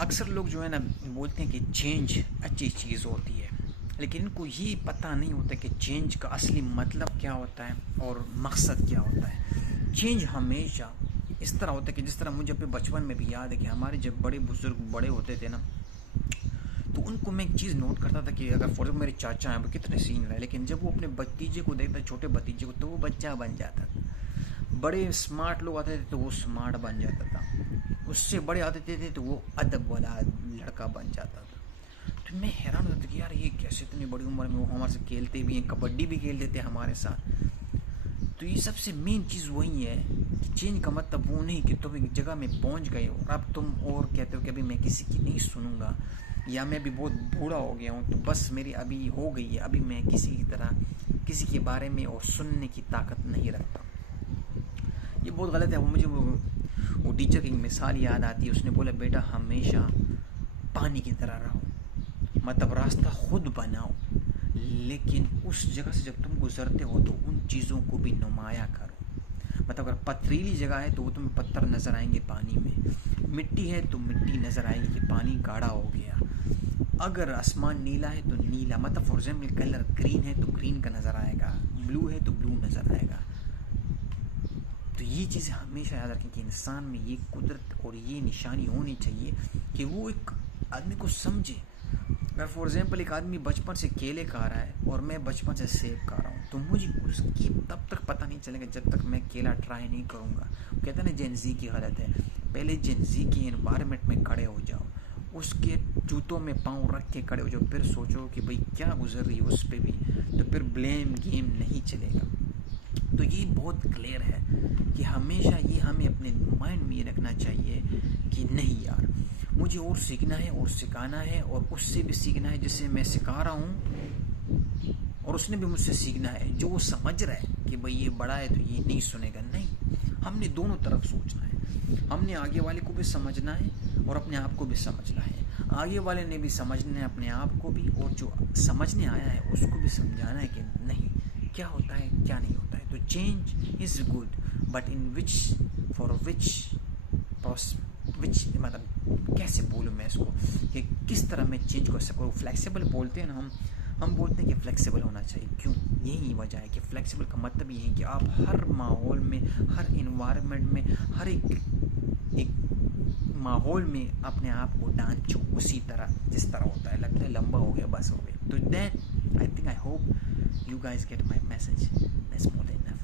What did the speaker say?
अक्सर लोग जो है ना बोलते हैं कि चेंज अच्छी चीज़ होती है, लेकिन इनको ये पता नहीं होता कि चेंज का असली मतलब क्या होता है और मकसद क्या होता है। चेंज हमेशा इस तरह होता है कि जिस तरह मुझे अपने बचपन में भी याद है कि हमारे जब बड़े बुजुर्ग बड़े होते थे ना, तो उनको मैं एक चीज़ नोट करता था कि अगर फॉर मेरे चाचा हैं वो कितने सीन रहे, लेकिन जब वो अपने भतीजे को देखता, छोटे भतीजे को, तो वो बच्चा बन जाता था। बड़े स्मार्ट लोग आते थे तो वो स्मार्ट बन जाता था, उससे बड़े आते थे तो वो अदब वाला लड़का बन जाता था। तो मैं हैरान होता था कि यार ये कैसे इतनी बड़ी उम्र में वो हमारे से खेलते भी हैं, कबड्डी भी खेलते थे हमारे साथ। तो ये सबसे मेन चीज़ वही है कि चेंज का मतलब वो नहीं कि तुम एक जगह में पहुंच गए और अब तुम और कहते हो कि अभी मैं किसी की नहीं सुनूंगा, या मैं अभी बहुत बूढ़ा हो गया हूँ तो बस मेरी अभी हो गई है, अभी मैं किसी की तरह किसी के बारे में और सुनने की ताकत नहीं रखता। ये बहुत गलत है। वो टीचर की एक मिसाल याद आती है, उसने बोला बेटा हमेशा पानी की तरह रहो, मतलब रास्ता खुद बनाओ, लेकिन उस जगह से जब तुम गुजरते हो तो उन चीज़ों को भी नुमाया करो। मतलब अगर पथरीली जगह है तो वो तुम्हें पत्थर नज़र आएंगे पानी में, मिट्टी है तो मिट्टी नज़र आएगी कि पानी गाढ़ा हो गया, अगर आसमान नीला है तो नीला, मतलब फॉर एग्जाम्पल कलर ग्रीन है तो ग्रीन का नज़र आएगा, ब्लू है तो ब्लू नज़र आएगा। तो ये चीज़ें हमेशा याद रखें कि इंसान में ये कुदरत और ये निशानी होनी चाहिए कि वो एक आदमी को समझे। अगर फॉर एग्जाम्पल एक आदमी बचपन से केले खा रहा है और मैं बचपन से सेब खा रहा हूँ, तो मुझे उसकी तब तक पता नहीं चलेगा जब तक मैं केला ट्राई नहीं करूँगा। कहते हैं ना जेनजी की हालत है, पहले जेनजी की एनवायरनमेंट में खड़े हो जाओ, उसके जूतों में पाँव रख के खड़े हो जाओ, फिर सोचो कि भाई क्या गुजर रही है उस पर भी, तो फिर ब्लेम गेम नहीं चलेगा। तो ये बहुत क्लियर है कि हमेशा ये हमें अपने माइंड में ये रखना चाहिए कि नहीं यार, मुझे और सीखना है और सिखाना है और उससे भी सीखना है जिससे मैं सिखा रहा हूँ, और उसने भी मुझसे सीखना है। जो वो समझ रहा है कि भाई ये बड़ा है तो ये नहीं सुनेगा, नहीं, हमने दोनों तरफ सोचना है। हमने आगे वाले को भी समझना है और अपने आप को भी समझना है। आगे वाले ने भी समझना है अपने आप को भी, और जो समझने आया है उसको भी समझाना है कि नहीं, क्या होता है क्या नहीं होता है। तो change is good, but in which, for which मतलब कैसे बोलूँ मैं इसको कि किस तरह मैं चेंज कर सकूँ। फ्लेक्सिबल बोलते हैं ना हम बोलते हैं कि फ्लेक्सिबल होना चाहिए। क्यों? यही वजह है कि फ्लेक्सिबल का मतलब ये है कि आप हर माहौल में, हर इन्वायरमेंट में, हर एक माहौल में अपने आप को डांचो उसी तरह जिस तरह होता है। लगता है लंबा हो गया, बस हो गया। तो then I think, I hope you guys get my message. That's more than enough.